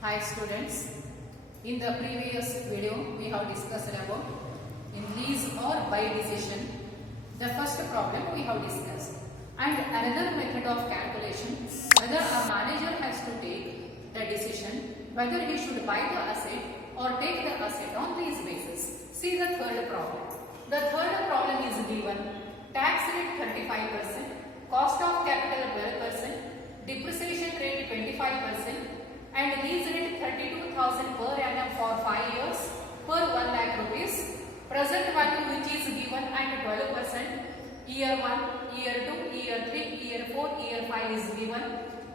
Hi students, in the previous video we have discussed about in lease or buy decision. The first problem we have discussed and another method of calculation whether a manager has to take the decision whether he should buy the asset or take the asset on lease basis. See the third problem. The third problem is given tax rate 35%, cost of capital 12%, depreciation rate 25%, and lease rate 32,000 per annum for 5 years per 1 lakh rupees. Present value which is given and 12%. Year 1, year 2, year 3, year 4, year 5 is given.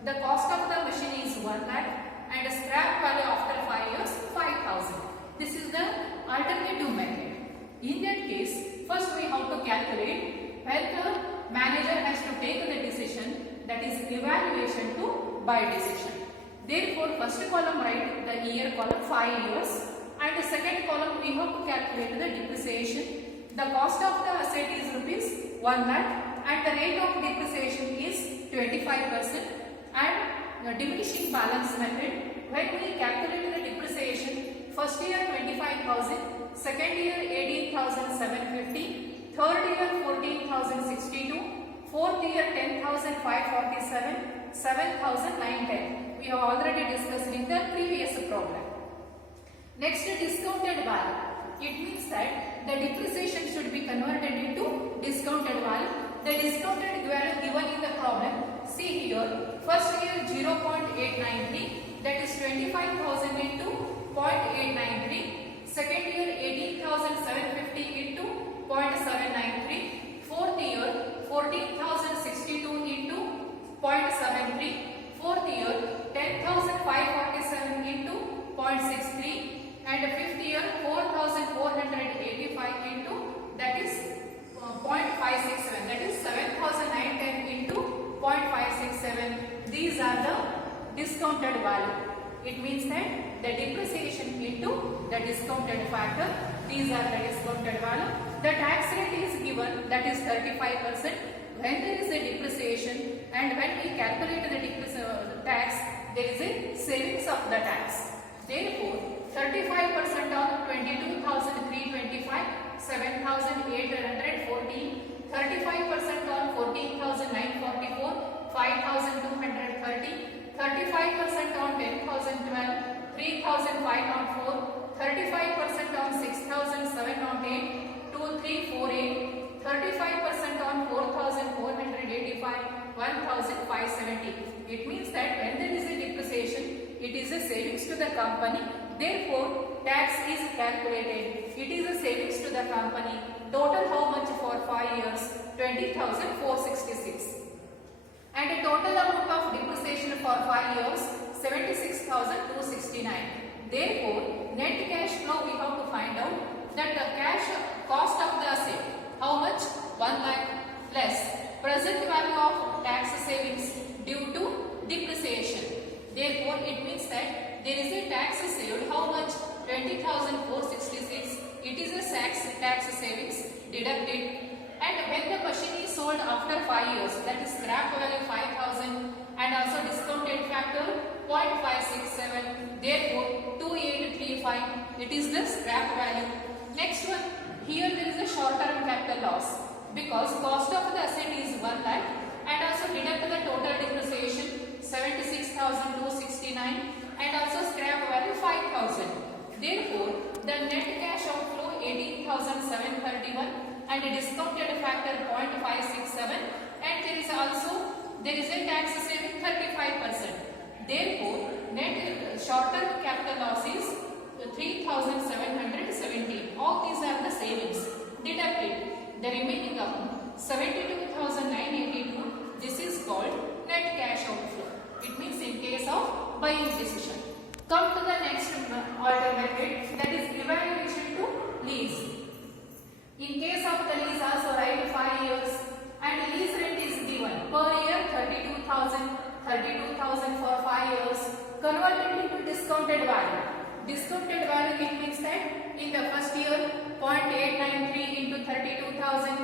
The cost of the machine is 1 lakh and scrap value after 5 years 5,000. This is the alternative method. In that case, first we have to calculate whether manager has to take the decision, that is evaluation to buy decision. Therefore, first column write the year column 5 years and the second column we have to calculate the depreciation. The cost of the asset is rupees 1 lakh and the rate of depreciation is 25% and the diminishing balance method. When we calculate the depreciation, first year 25,000, second year 18,750, third year 14,062, fourth year 10,547, 7,910. We have already discussed in the previous problem. Next, discounted value. It means that the depreciation should be converted into discounted value. The discounted value given in the problem, see here, first year 0.893, that is 25,000 into 0.893, second year 18,750 into 0.793, fourth year 14,062 into 0.73, fourth year 10,547 into 0.63 and fifth year 4,485 into that is 0.567, that is 7,910 into 0.567. These are the discounted value. It means that the depreciation into the discounted factor. These are the discounted value. The tax rate is given, that is 35%. When there is a depreciation and when we calculate the tax, there is a savings of the tax. Therefore, 35% on 22,325, 7,814, 35% on 14,944, 5,230, 35% on 10,012, 3,504, 35% on 6,708, 2,348, 35% on 4,485, 1,570. It means that when there is a depreciation, it is a savings to the company. Therefore, tax is calculated. It is a savings to the company. Total how much for 5 years? 20,466. And the total amount of depreciation for 5 years? 76,269. Therefore, net cash flow we have to find out that the cash cost of the asset, how much? 1 lakh less present value of tax savings due to depreciation. Therefore, it means that there is a tax saved. How much? 20,466. It is a tax savings deducted. And when the machine is sold after 5 years, that is scrap value 5,000 and also discounted factor 0.567. Therefore, 2835. It is the scrap value. Next one, here there is a short-term capital loss because cost of the asset is 1 lakh and also deduct the total depreciation 76,269 and also scrap value 5,000. Therefore, the net cash outflow 18,731 and a discounted factor 0.567 and there is a tax saving 35%. Therefore, net short-term capital loss is 3,717. All these are the savings deducted. The remaining amount 72,982. This is called net cash outflow. It means in case of buying decision. Come to the next alternative, that is evaluation to lease. In case of the lease, also write 5 years and lease rate is given per year 32,000 for 5 years converted into discounted value. Discounted value, it means that in the first year 0.893 into 32,000,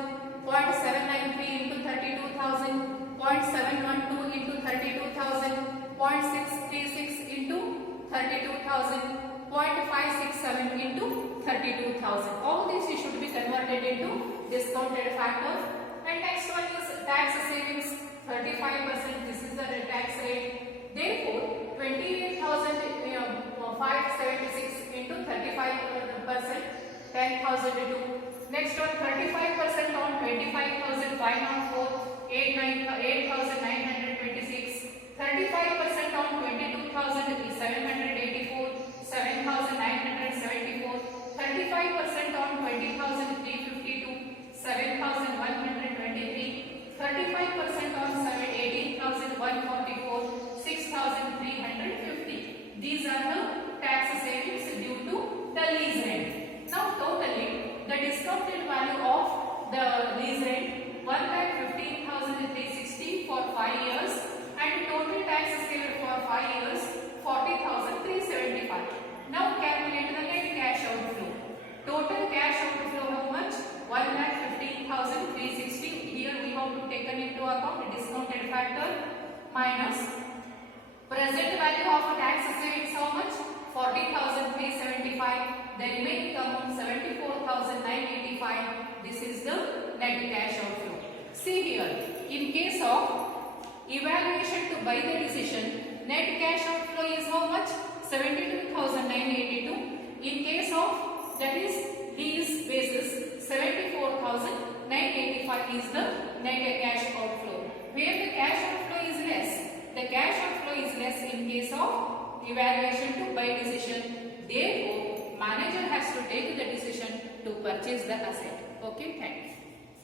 0.793 into 32,000, 0.712 into 32,000, 0.636 into 32,000. 32,000. All these should be converted into discounted factor. And next one is tax savings 35%. This is the tax rate. Therefore, 28,576 into 35%, 10,002. Next one, 35% on 25,504, 8,926. 35% on 22,784, 7,974. 35% on 20,352, 7,123. 35% on 18,144, 6,350. These are the tax savings due to the lease rent. Now totally the discounted value of the lease rent 1,15,360 for 5 years and total tax saved for 5 years 40,375. Now calculate the net cash outflow. Total cash outflow how much? 1,15,360. Here we have to take into account discounted factor minus present value of tax savings how much? 40,375. The remaining amount 74,985. This is the net cash outflow. See here, in case of evaluation to buy the decision, net cash outflow is how much? 72,982. In case of that is lease basis, 74,985 is the net cash outflow. Where the cash outflow is less, the cash outflow is less in case of evaluation to buy decision. Therefore, manager has to take the decision to purchase the asset. Okay, thank you.